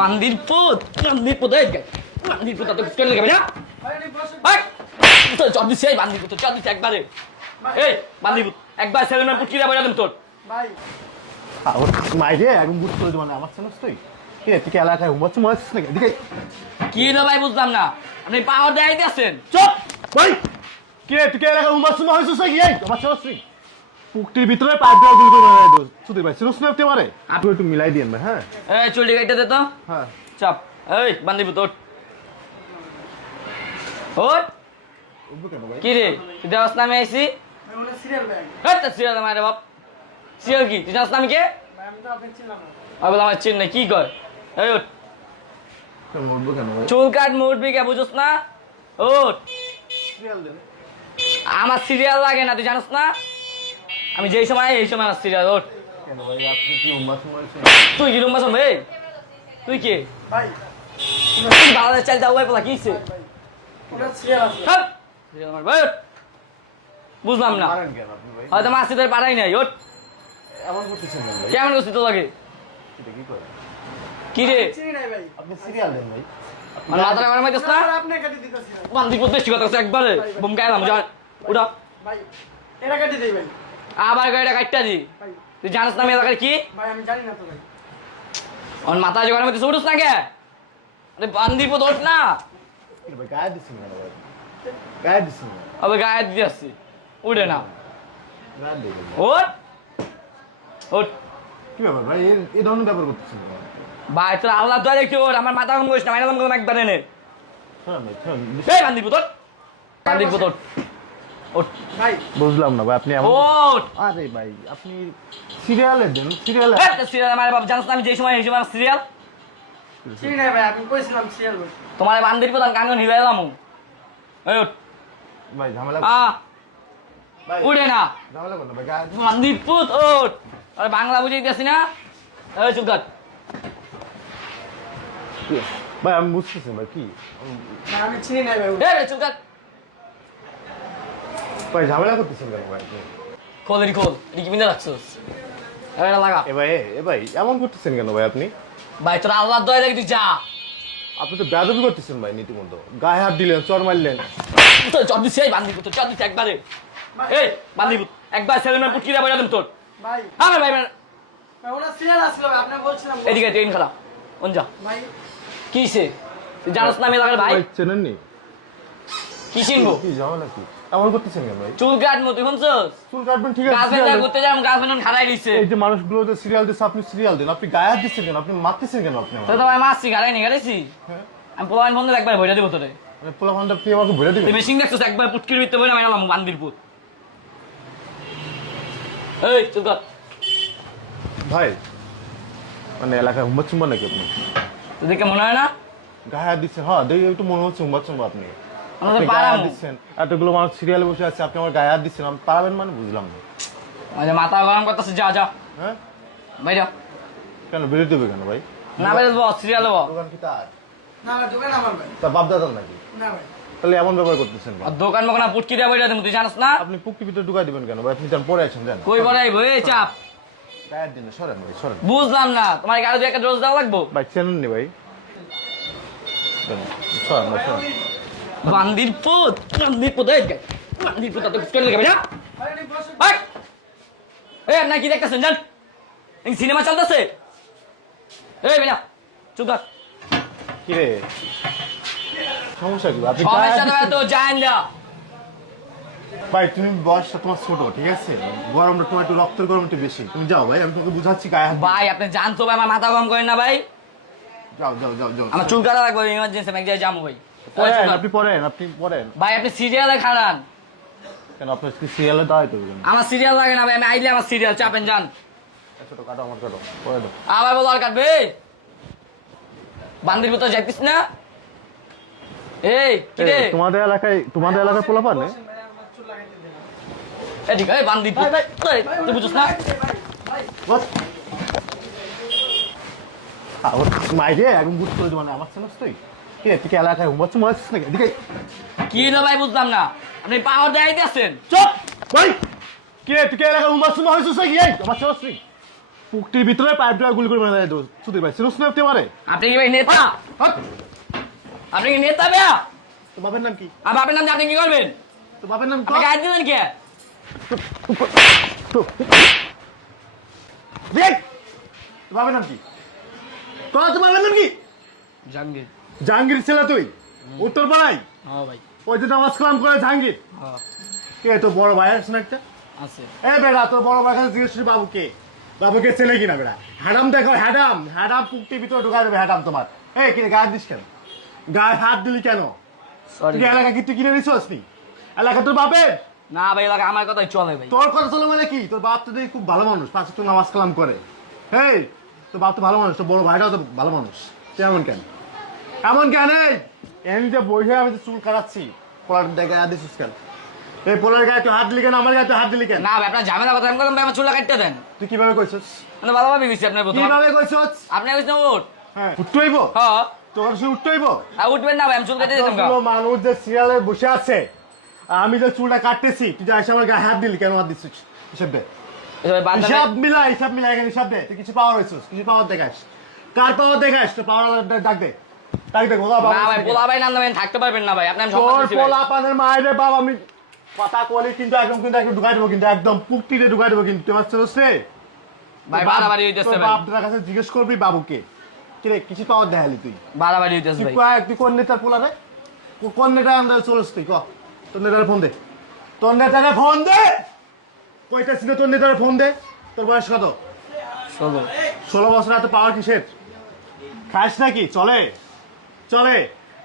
বান্দির পুত এই বান্দির পুত তো কিছু লাগে না ভাই তো চট দিছে এই বান্দির পুত চট দিছে একবারে এই বান্দির পুত একবার সেলুনের পুত কিরা বইরা দেন তোর ভাই ওর মাইরে একদম বুঝ করে মানে আমার ছেলে তুই কে তুই এলাকায় ঘুমাচ্ছ মনে হচ্ছে নাকি এদিকে কি না ভাই বুঝলাম না আপনি পাওয়ার দেখাইতে আছেন চুপ ভাই কে তুই এলাকায় ঘুমাচ্ছ মনে হচ্ছে নাকি এই আমার ছেলে তুই পুকটির ভিতরে পাইপ দেওয়া গুলি করে মারা দোস সুধীর ভাই সিরিয়াস না পারে আপনি একটু মিলাই দিয়েন ভাই হ্যাঁ এই চুলটি কাইটা দে তো হ্যাঁ চাপ এই বান্দির পুত ওঠ ওঠ উঠবো কেন ভাই কি রে তুই দেওয়াস নামে আইসি ভাই ওটা সিরিয়াল ব্যাগ হ্যাঁ তা সিরিয়াল মারে বাপ সিরিয়াল কি তুই জানাস না আমি কে ভাই আমি তো আপনাকে চিনলাম না আমি বললাম আমার চিন নাই কি কর এই ওঠ কেন উঠবো কেন ভাই চুল কাট মুড়বি কে বুঝোস না ওঠ সিরিয়াল দেন আমার সিরিয়াল লাগে না তুই জানিস না আমি যেই সময় এই সময় আমার সিরিয়াল ওঠ কেন ভাই আপনি কি ঘুমাচ্ছ মনে হচ্ছে তুই কি রুম বাসন ভাই তুই কে ভাই তুই বাংলাদেশ চাল যাও ভাই পোলা কি হইছে? ওটা সিরিয়াল আছে হাট! সিরিয়াল মার, ভাই, ওঠ। বুঝলাম না পারেন কেন আপনি ভাই হয়তো মাসি তোর পারাই নাই ওঠ এমন করতেছেন কেন ভাই কেমন করছিস তো লাগে এটা কি করে কি রে চিনি নাই ভাই আপনি সিরিয়াল দেন ভাই মানে মাথাটা গরম হইতেছ না না আপনি কেটে দিতেছি না বান্দি করতে বেশি কথা আছে একবারে বুম গাইলাম যা উঠা ভাই এটা কেটে দেই ভাই আবার গাড়িটা কাটটা দি ভাই তুই জানিস না আমি এলাকার কি ভাই আমি জানি না তো ভাই আমার মাথা যে গরম হইতেছে উঠুস না কে আরে বান্দি পদ ওঠ না কি ভাই গায়ে দিছেন কেন ভাই গায়ে দিছেন না আবার গায়ে দিয়ে আসছি উঠে না গায়ে দিবেন ওঠ ওঠ কি ব্যাপার ভাই এই ধরনের ব্যাপার করতেছেন কেন ভাই তোর আল্লাহ দয়া দেখি ওর আমার মাথা গরম করিস না মাইনালাম গরম একবার এনে শোনেন ভাই শোনেন এই বান্দি পুতর বান্দি পুতর ওঠ ভাই বুঝলাম না ভাই আপনি এমন ওঠ আরে ভাই আপনি সিরিয়ালে দেন সিরিয়ালে সিরিয়াল আমার বাপ জানিস না আমি যে সময় এই সময় সিরিয়াল চিনি নাই ভাই আমি কইছিলাম সিরিয়াল ভাই তোমার বান্দির প্রধান কাঙ্গন হিলাইলাম এই ওঠ ভাই ঝামেলা ভাই উঠে না ঝামেলা করুন না ভাই গায়ে বান্দির পুত ওঠ আরে বাংলা বুঝাইতেছি না এই চুপ কর ভাই আমি বুঝতেছি ভাই কি না আমি চিনি নাই ভাই ওটা। এই চুপ কর ভাই ঝামেলা করতেছেন কেন ভাই আপনি খোল এটি খোল এটি কি বিন্দা রাখছোস এটা লাগা এ ভাই এমন করতেছেন কেন ভাই আপনি ভাই তোর আল্লাহ দয়া দেখি তুই যা আপনি তো বেয়াদবি করতেছেন ভাই নীতিমতো গায়ে হাত দিলেন চর মারলেন তোর চট দিছে এই বান্দির পুত চট দিছে একবারে এই বান্দির পুত একবার সেলুনের পুত কিরা বইরা দেন তোর ভাই হ্যাঁ ভাই ভাই ভাই ওটা সিরিয়াল আসলো ভাই আপনি বলছিলাম এদিকে ট্রেন খারাপ কোন যা ভাই কি সে তুই জানোস না আমি লাগার ভাই চেনেননি কি চিনবো কি ঝামেলা কি এমন করতেছেন কেন ভাই চুল কাটবো তুই শুনছস চুল কাটবেন ঠিক আছে গার্লফ্রেন্ড serial দেন। ঘুরতে যাম গার্লফ্রেন্ড খারাই দিছে এই যে মানুষগুলো যে সিরিয়াল দিচ্ছে আপনি সিরিয়াল দেন আপনি গায়ে হাত দিচ্ছেন কেন আপনি মারতেছেন কেন আপনি তো ভাই মাসি খারাই নি খারাইছি হ্যাঁ আমি পোলাইন ফোন একবার ভরে দেবো তোরে মানে পোলা ফোনটা আপনি আমাকে ভরে তুই দিবেন মেশিন দেখছিস একবার পুটকির ভিতরে বইনা মাইরালাম বান্দির পুত এই চুপ কর ভাই মানে এলাকায় হুম্বাচ্ছুম নাকি আপনি তুই দেখে মনে হয় না গায়ে হাত দিচ্ছেন হ্যাঁ দেখি একটু মনে হচ্ছে হুম্বাচ্ছুম আপনি আমাদের আপনি গায়ে পাড়াম হাত দিচ্ছেন এতগুলো মানুষ সিরিয়ালে বসে আছে আপনি আমার গায়ে হাত দিচ্ছেন আমি পারাবেন মানে বুঝলাম না আচ্ছা মাথা গরম করতেছিস যা যা হ্যাঁ বাইরে কেন বেরোতে দেবে কেন ভাই না বেরোস বস সিরিয়াল দেবো দোকান কি তার না ভাই দোকান আমার ভাই তা বাপ দাদার নাকি না ভাই তাহলে এমন ব্যবহার করতেছেন কেন? আর দোকান মোকান পুটকি দিয়ে বইরা দেবো তুই জানিস না আপনি পুকুর ভিতরে ঢুকাই দিবেন কেন ভাই আপনি যান পরে আছেন জান কই বড়াই ভয়ে চাপ গায়ের দিনে সরেন ভাই সরেন বুঝলাম না তোমার গাড়ি দিয়ে একটা ডোজ দেওয়া লাগবো ভাই চেনেন নি ভাই দেন, সরেন ভাই সরেন বান্দির পুত এই বান্দির পুত তো কিছু লাগে না ভাই এটি বসে ভাই এই আপনার কি দেখতেছেন জান এই সিনেমা চলতেছে এই বেটা চুপ কর কি রে সমস্যা কি আপনি গায়ে সমস্যা হাত তো দিচ্ছেন? জান না ভাই তুমি বয়সটা তোমার ছোট ঠিক আছে গরমটা তোমার একটু রক্তের গরম একটু বেশি তুমি যাও ভাই আমি তোমাকে বুঝাচ্ছি গায়ে হাত ভাই আপনি জান তো ভাই আমার মাথা গরম করেন না ভাই যাও যাও যাও যাও আমার চুল কাটা লাগবে ইমার্জেন্সি আমি এক জায়গায় যাবো ভাই পড়েন আপনি পড়েন আপনি পড়েন ভাই আপনি সিরিয়ালে খাড়ান কেন আপনার কি সিরিয়ালে দাঁড়াই তো কেন আমার সিরিয়াল লাগে না ভাই আমি আইলে আমার সিরিয়াল চাপেন যান ছোট কাটো আমার কাটো পড়ে দাও আবার বলো আর কাটবে বান্দির ভিতর যাইতিস না এই কি রে তোমাদের এলাকায় পোলা পান ভাই আমার চুল লাগাইতে দেন এদিকে এই বান্দির পুত তুই বুঝছিস না ভাই ওর মাইরে একদম বুঝ করে মানে আমার ছেলে তুই কে তুই কি এলাকায় হুম্বাচ্ছ মনে হচ্ছে নাকি এদিকে কি না ভাই বুঝলাম না আপনি পাওয়ার দেখাইতে আছেন চুপ ভাই কে তুই কি এলাকায় হুম্বাচ্ছ মনে হচ্ছে নাকি এই আমার ছেলে তুই পুকটির ভিতরে পাইপ দেওয়া গুলি করে মারা দোষ সুধীর ভাই সিরিয়াস নিতে পারে আপনি কি ভাই নেতা হাট! আপনি কি নেতা বেয়া তোর বাপের নাম কি আর বাপের নাম দিয়ে আপনি কি করবেন তোর বাপের নাম আপনি গায়ে দিলেন কে দেখ তোর বাপের নাম কি তোর বাপের নাম কি জাহাঙ্গীর জাহাঙ্গীর ছেলে তুই উত্তর পাড়াই হ্যাঁ ভাই ওই যে নামাজ কালাম করে জাহাঙ্গীর হ্যাঁ কে তোর বড় ভাই আছে না একটা আছে এ বেড়া তোর বড় ভাই কাছে জিজ্ঞেস করি বাবুকে ছেলে কিনা বেড়া হ্যাডাম দেখো হ্যাডাম পুকটির ভিতরে ঢুকাই দেবে হ্যাডাম তোমার এই কিনে গায়ে দিস কেন গায়ে হাত দিলি কেন সরি তুই এলাকা কি তুই কিনে নিছিস নি এলাকা তোর বাপের না ভাই এলাকা আমার কথাই চলে ভাই তোর কথা চলো মানে কি তোর বাপ তো দেখি খুব ভালো মানুষ পাশে তো নামাজ কালাম করে হেই তোর বাপ তো ভালো মানুষ তোর বড় ভাইটাও তো ভালো মানুষ তুই এমন কেন এই এমনি যে বসে আমি তো চুল কাটাচ্ছি পোলার দেখে হাত দিছিস কেন এই পোলার গায়ে তুই হাত দিলি কেন আমার গায়ে তুই হাত দিলি কেন না ভাই আপনার ঝামেলা কথা আমি বললাম ভাই আমার চুলা কাটতে দেন তুই কিভাবে কইছিস মানে ভালোভাবে গেছি আপনার প্রথম কিভাবে কইছিস আপনি কইছেন উঠ হ্যাঁ উঠতেইব হ্যাঁ তোর সে উঠতেইব আর উঠবেন না ভাই আমি চুল কেটে দিতাম এতগুলো মানুষ যে সিরিয়ালে বসে আছে আর আমি যে চুলটা কাটতেছি তুই যে এসে আমার গায়ে হাত দিলি কেন হাত দিচ্ছিস হিসাব দে হিসাব মিলা এখানে হিসাব দে তুই কিছু পাওয়ার হয়েছিস কিছু পাওয়ার দেখাস কার পাওয়ার দেখাস তো পাওয়ার ডাক দে না ভাই পোলা ভাই নাম দেবেন থাকতে পারবেন না ভাই আপনি আমি তোর সম্মান দিছি ভাই পোলা পানের মায়ের বাবা আমি কথা কলি কিন্তু একদম ঢুকাই দেবো কিন্তু একদম পুকটিতে ঢুকাই দেবো কিন্তু তোমার চলছ রে ভাই বাড়াবাড়ি হইতেছে ভাই বাপটার কাছে জিজ্ঞেস করবি বাবুকে কিরে কিছু পাওয়ার দেখালি তুই বাড়াবাড়ি হইতেছে তুই ভাই তুই কোন নেতার পোলা রে কোন নেতার আন্দাজে চলছ তুই ক তোর নেতারে ফোন দে তোর নেতারে ফোন দে কয়টা ছিল তোর নেতারে ফোন দে তোর বয়স কত চলো 16 বছর এত পাওয়ার কিসের খাস নাকি চলে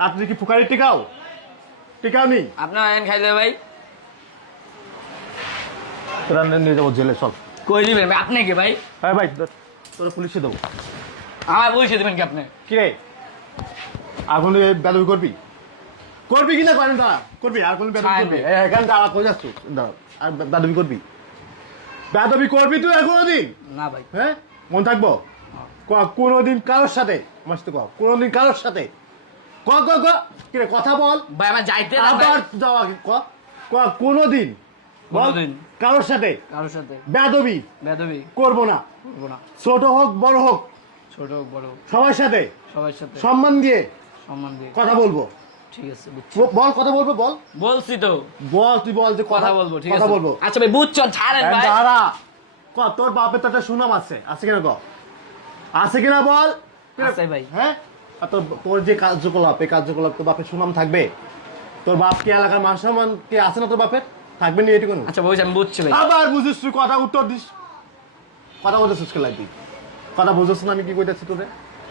আপনি কি ফুকারি টিকাও নি আপনার আইন খাইলে ভাই তোরা নিয়ে যাবো জেলে চল কই দিবেন ভাই আপনি কি ভাই হ্যাঁ ভাই তোরা পুলিশে দেবো আমার পয়সা দিবেন কি আপনি কি রে আগুন বেদবি করবি কি না করেন দাঁড়া করবি আর কোন বেদবি করবি এখানে দাঁড়া কই যাচ্ছ দাঁড়া আর বেদবি করবি তুই আর কোনোদিন না ভাই হ্যাঁ মন থাকবো কোনোদিন কারোর সাথে আমার সাথে কোনোদিন কারোর সাথে কি রে কথা বল ভাই আমার যাইতে না ভাই আবার যাওয়া কোনোদিন বল কোনোদিন। কারোর সাথে কারোর সাথে বেদবি বেদবি করবো না করবো না ছোট হোক বড় হোক ছোট হোক, বড় হোক, সবার সাথে সবার সাথে সম্মান দিয়ে সম্মান দিয়ে কথা বলবো ঠিক আছে বুঝছি বল কথা বলবো বল বলছি তো তুই বল যে কথা বলবো ঠিক আছে কথা বলবো আচ্ছা ভাই বুঝছেন ছাড়েন ভাই দাঁড়া তোর বাপের তো একটা সুনাম আছে কিনা আছে কিনা বল আছে ভাই। হ্যাঁ আর তোর যে কার্যকলাপ এই কার্যকলাপ তোর বাপের সুনাম থাকবে তোর বাপ কি এলাকার মান সম্মান কি আছে না তোর বাপের থাকবে না এটি কোনো আচ্ছা বলছি আমি বুঝছি ভাই আবার বুঝিস তুই কথা উত্তর দিস কথা বলতে সুস্কে লাগবি কথা বুঝছিস না আমি কি কইতেছি তোরে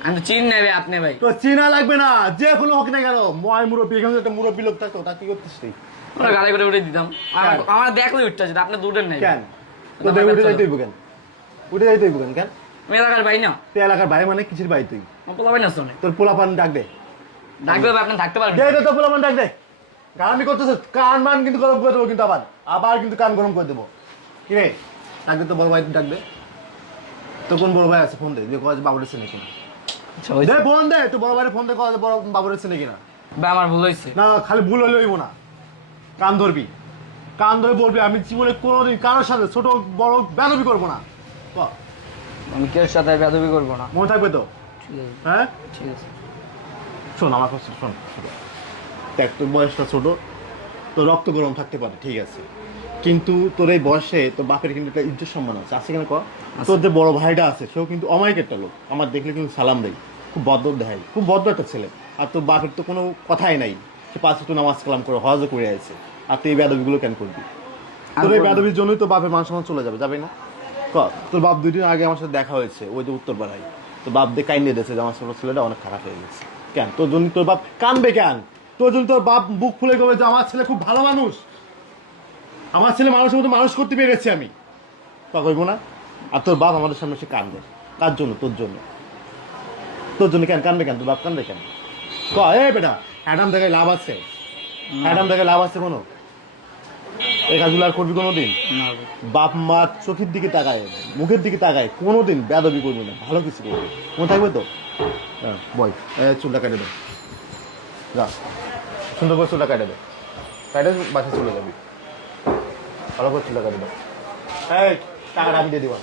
আমি তো চিন নেবে আপনি ভাই তো চিনা লাগবে না যে কোনো হোক না কেন ময় মুরব্বী এখানে একটা মুরব্বী লোক থাকতো তা কি করতিস তুই ওরা গাড়ি করে উঠে দিতাম আমার দেখলে উঠতে আছে আপনি দুটেন নাই কেন তো দেখে উঠে যাইতে হইব কেন উঠে যাইতে হইব কেন আমি এলাকার ভাই না তুই এলাকার ভাই মানে কিসের ভাই তুই আমার পোলা ভাই না শোনে তোর পোলাপান ডাক দে ডাকবে ভাই আপনি থাকতে পারবেন দে তোর পোলাপান ডাক দে গালামি করতেছিস কান মান কিন্তু গরম করে দেবো কিন্তু আবার কিন্তু কান গরম করে দেবো কি রে ডাক দে তো বড় ভাই ডাক দে তোর কোন বড় ভাই আছে ফোন দে যে কয় বাবুর ছেলে কিনা আচ্ছা ওই দে ফোন দে তুই বড় ভাইয়ের ফোন দে কয় বড় বাবুর ছেলে কিনা ভাই আমার ভুল হয়েছে না খালি ভুল হলে হইব না কান ধরবি বলবি আমি জীবনে কোনোদিন কারোর সাথে ছোট বড় বেদবি করবো না ক, আমি কেউ সাথে বেদবি করবো না মনে থাকবে তো ঠিক আছে হ্যাঁ ঠিক আছে শোন আমার কথা শোন দেখ তোর বয়সটা ছোট তোর রক্ত গরম থাকতে পারে ঠিক আছে কিন্তু তোর এই বয়সে তোর বাপের কিন্তু একটা ইজ্জত সম্মান আছে কেন ক তোর যে বড় ভাইটা আছে সেও কিন্তু অমায়িক একটা লোক আমার দেখলে কিন্তু সালাম দেয় খুব ভদ্র দেখায় খুব ভদ্র একটা ছেলে আর তোর বাপের তো কোনো কথাই নাই সে 5 ওয়াক্ত নামাজ কালাম করে হজও করে আছে আর তুই এই বেদবিগুলো কেন করবি তোর এই বেদবির জন্যই তো বাপের মান সম্মান চলে যাবে না ক তোর বাপ 2 দিন আগে আমার সাথে দেখা হয়েছে ওই যে উত্তর পাড়ায় তোর বাপ দিয়ে কাইন্ডে দিয়েছে যে আমার ছোট ছেলেটা অনেক খারাপ হয়ে গেছে কেন তোর জন্য তোর বাপ কানবে কেন তোর জন্য তোর বাপ বুক ফুলে গেবে যে আমার ছেলে খুব ভালো মানুষ আমার ছেলে মানুষের মতো মানুষ করতে পেরেছি আমি তা কইব না আর তোর বাপ আমাদের সামনে সে কান্দে কার জন্য তোর জন্য কেন কানবে কেন তোর বাপ কান্দে কেন ক এ বেটা অ্যাডাম দেখায় লাভ আছে কোনো এই কাজগুলো আর করবি কোনোদিন না ভাই। বাপ মা চোখের দিকে তাকায় মুখের দিকে তাকায় কোনোদিন বেদবি করবি না ভালো কিছু করবি মনে থাকবে তো হ্যাঁ বই চুলটা কেটে দে যা সুন্দর করে চুলটা কেটে দে কেটে বাসায় চলে যাবি ভালো করে চুলটা কেটে দে এই টাকাটা আমি দিয়ে দিবা